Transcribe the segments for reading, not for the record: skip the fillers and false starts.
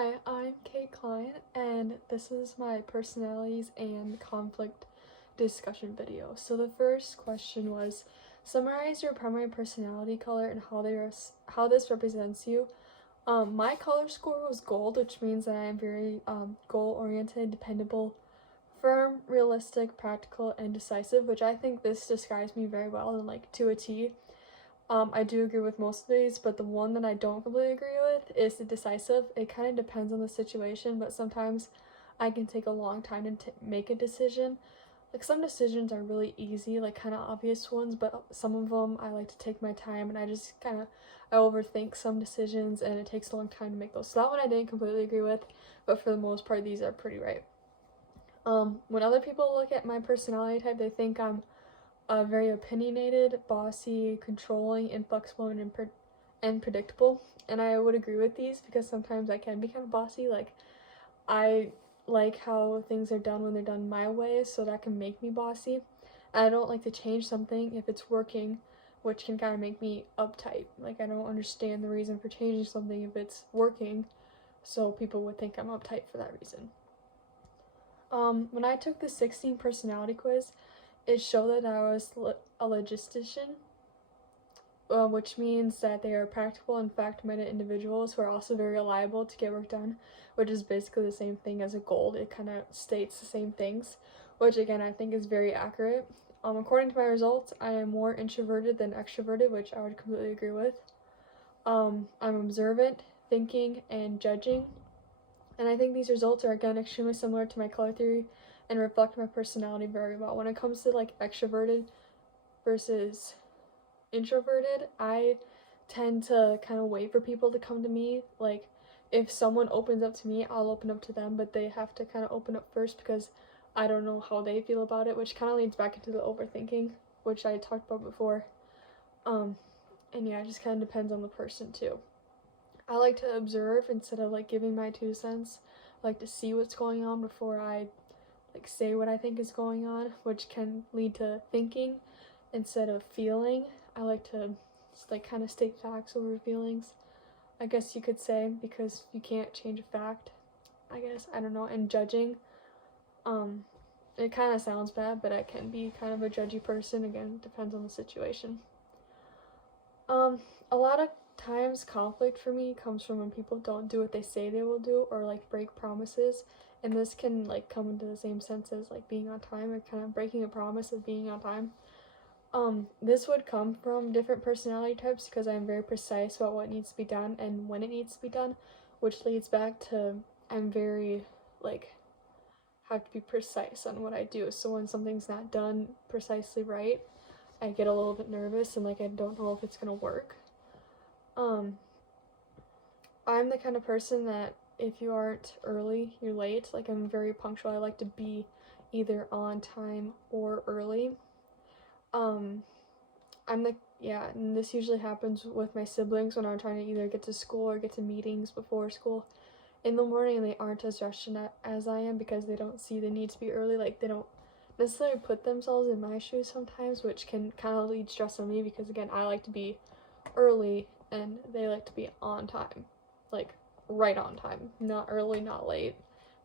Hi, I'm Kate Klein, and this is my personalities and conflict discussion video. So the first question was, summarize your primary personality color and how this represents you. My color score was gold, which means that I am very goal-oriented, dependable, firm, realistic, practical, and decisive, which I think this describes me very well and like to a T. I do agree with most of these, but the one that I don't completely agree with is the decisive. It kind of depends on the situation, but sometimes I can take a long time to make a decision. Like some decisions are really easy, like kind of obvious ones, but some of them I like to take my time and I overthink some decisions and it takes a long time to make those. So that one I didn't completely agree with, but for the most part, these are pretty right. When other people look at my personality type, they think I'm very opinionated, bossy, controlling, inflexible, and predictable. And I would agree with these because sometimes I can be kind of bossy. Like, I like how things are done when they're done my way, so that can make me bossy. And I don't like to change something if it's working, which can kind of make me uptight. Like, I don't understand the reason for changing something if it's working, so people would think I'm uptight for that reason. When I took the 16 personality quiz, it showed that I was a logistician, which means that they are practical and fact-minded individuals who are also very reliable to get work done, which is basically the same thing as a gold. It kind of states the same things, which again I think is very accurate. According to my results, I am more introverted than extroverted, which I would completely agree with. I'm observant, thinking, and judging, and I think these results are again extremely similar to my color theory and reflect my personality very well. When it comes to like extroverted versus introverted, I tend to kind of wait for people to come to me. Like if someone opens up to me, I'll open up to them, but they have to kind of open up first because I don't know how they feel about it, which kind of leads back into the overthinking, which I talked about before. And yeah, it just kind of depends on the person too. I like to observe instead of like giving my 2 cents. I like to see what's going on before I like say what I think is going on, which can lead to thinking instead of feeling. I like to just like kind of state facts over feelings, I guess you could say, because you can't change a fact, I guess. I don't know. And judging, it kind of sounds bad, but I can be kind of a judgy person. Again, it depends on the situation. A lot of times conflict for me comes from when people don't do what they say they will do or like break promises, and this can like come into the same sense as like being on time or kind of breaking a promise of being on time. This would come from different personality types because I'm very precise about what needs to be done and when it needs to be done, which leads back to I'm very like have to be precise on what I do. So when something's not done precisely right, I get a little bit nervous and like I don't know if it's gonna work. I'm the kind of person that if you aren't early, you're late. Like I'm very punctual. I like to be either on time or early. And this usually happens with my siblings when I'm trying to either get to school or get to meetings before school in the morning, and they aren't as rushed as I am because they don't see the need to be early. Like they don't necessarily put themselves in my shoes sometimes, which can kind of lead stress on me because again, I like to be early and they like to be on time, like right on time, not early, not late.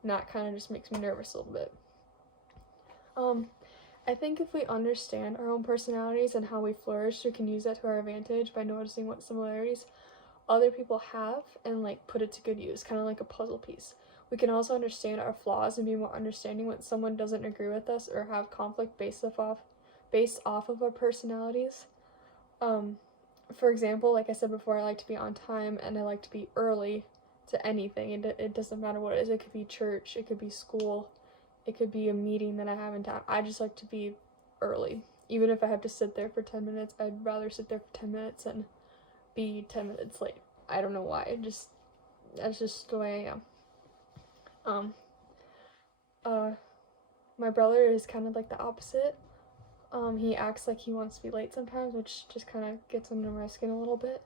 And that kind of just makes me nervous a little bit. I think if we understand our own personalities and how we flourish, we can use that to our advantage by noticing what similarities other people have and like put it to good use, kind of like a puzzle piece. We can also understand our flaws and be more understanding when someone doesn't agree with us or have conflict based off of our personalities. For example, like I said before, I like to be on time and I like to be early to anything. It doesn't matter what it is. It could be church, it could be school, it could be a meeting that I have in town. I just like to be early. Even if I have to sit there for 10 minutes, I'd rather sit there for 10 minutes and be 10 minutes late. I don't know why. That's just the way I am. My brother is kind of like the opposite. He acts like he wants to be late sometimes, which just kind of gets under my skin a little bit.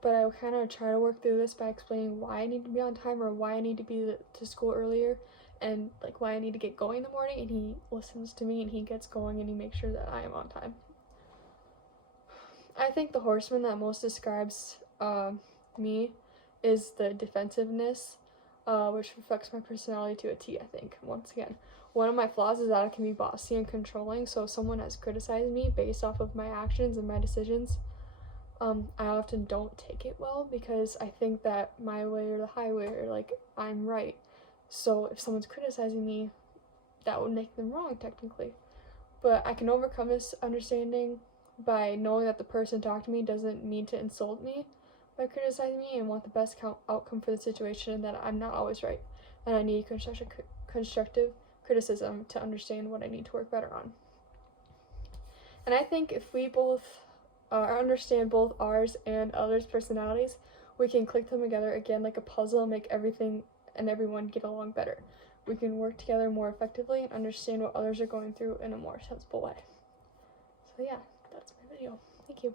But I kind of try to work through this by explaining why I need to be on time or why I need to be to school earlier and like why I need to get going in the morning, and he listens to me and he gets going and he makes sure that I am on time. I think the horseman that most describes me is the defensiveness. which reflects my personality to a T, I think. Once again, one of my flaws is that I can be bossy and controlling, so if someone has criticized me based off of my actions and my decisions, I often don't take it well because I think that my way or the highway, or like I'm right. So if someone's criticizing me, that would make them wrong technically. But I can overcome this understanding by knowing that the person talking to me doesn't mean to insult me by criticizing me and want the best outcome for the situation, and that I'm not always right and I need constructive criticism to understand what I need to work better on. And I think if we both understand both ours and others' personalities, we can click them together again like a puzzle and make everything and everyone get along better. We can work together more effectively and understand what others are going through in a more sensible way. So yeah, that's my video. Thank you.